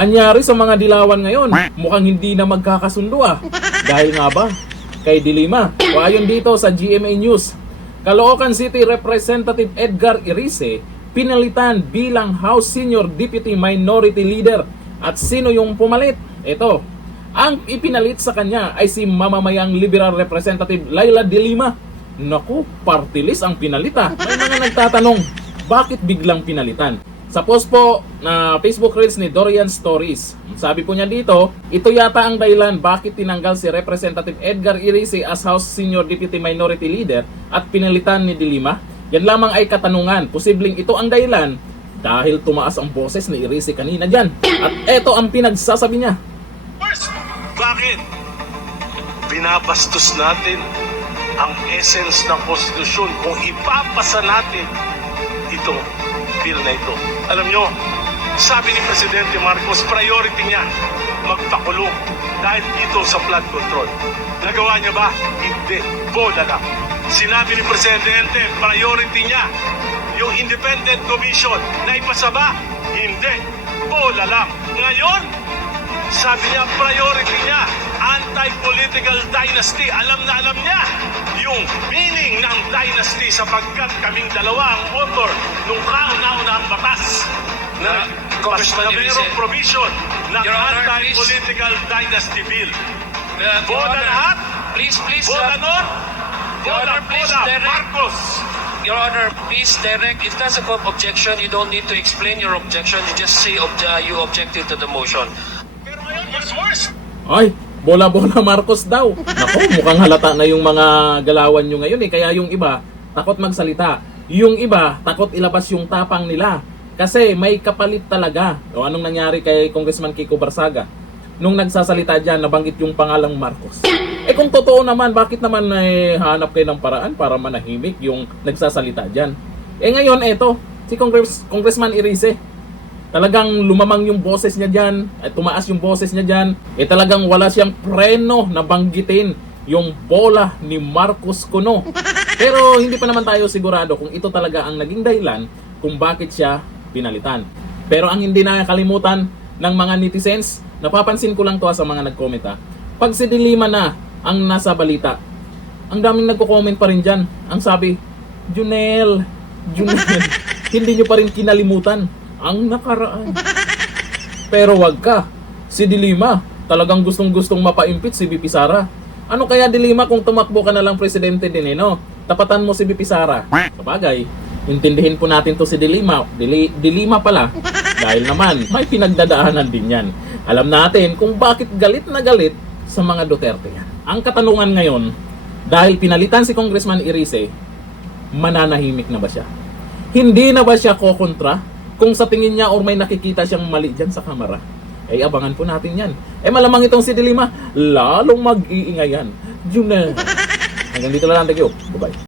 Anyari sa mga dilawan ngayon, mukhang hindi na magkakasundo Dahil nga ba, kay Dilima. O ayon dito sa GMA News, Caloocan City Representative Edgar Irice, pinalitan bilang House Senior Deputy Minority Leader. At sino yung pumalit? Ito, ang ipinalit sa kanya ay si mamamayang Liberal Representative Laila Dilima. Naku, party list ang pinalita. May mga nagtatanong, bakit biglang pinalitan? Sa post po na Facebook Reels ni Dorian Stories, sabi po niya dito, ito yata ang dahilan bakit tinanggal si Representative Edgar Irice as House Senior Deputy Minority Leader at pinalitan ni Dilima. Yan lamang ay katanungan, posibleng ito ang dahilan dahil tumaas ang boses ni Irice kanina dyan. At eto ang pinagsasabi niya. Bakit? Binabastos natin ang essence ng konstitusyon kung ipapasa natin itong bill na ito. Alam nyo, sabi ni Presidente Marcos, priority niya magpakulong dahil dito sa flood control. Nagawa niya ba? Hindi. Bola lang. Sinabi ni Presidente, priority niya yung independent commission na ipasa ba? Hindi. Bola lang. Ngayon, sabi niya, priority niya, anti-political dynasty. Alam na alam niya yung meaning ng dynasty sapagkat kaming dalawa ang author nung kauna-unahang batas na mayroong provision ng anti-political dynasty bill. Bola lahat? Please, Bola nun? Bola, please, bola, direct. Marcos! Your Honor, please direct. If that's a court objection, you don't need to explain your objection. You just say you objected to the motion. Pero ngayon, worse! Ay, bola-bola Marcos daw. Naku, mukhang halata na yung mga galawan nyo ngayon Kaya yung iba, takot magsalita. Yung iba, takot ilabas yung tapang nila. Kasi may kapalit talaga. O anong nangyari kay Congressman Kiko Barsaga? Nung nagsasalita dyan, nabanggit yung pangalang Marcos. Kung totoo naman, bakit naman hanap kayo ng paraan para manahimik yung nagsasalita dyan? Ngayon, eto, si Congressman Irice. Talagang lumamang yung boses niya dyan, at tumaas yung boses niya dyan. Talagang wala siyang preno na banggitin yung bola ni Marcos Kuno. Pero hindi pa naman tayo sigurado kung ito talaga ang naging dahilan kung bakit siya pinalitan. Pero ang hindi nakakalimutan ng mga netizens, napapansin ko lang to sa mga nag-comment pag si Dilima na ang nasa balita, ang daming nagko-comment pa rin dyan. Ang sabi, Junel, hindi nyo pa rin kinalimutan ang nakaraan. Pero wag ka, si Dilima talagang gustong-gustong mapa-impeach si VP Sara. Ano kaya Dilima kung tumakbo ka na lang presidente din Tapatan mo si VP Sara. Sabagay, intindihin po natin to si Dilima. Dilima pala. Dahil naman, may pinagdadaanan din yan. Alam natin kung bakit galit na galit sa mga Duterte yan. Ang katanungan ngayon, dahil pinalitan si Congressman Irice, mananahimik na ba siya? Hindi na ba siya kokontra? Kung sa tingin niya or may nakikita siyang mali dyan sa kamera, abangan po natin yan. Malamang itong si Dilima, lalong mag-iingayan. Junel. Hanggang dito na lang. Thank you. Bye-bye.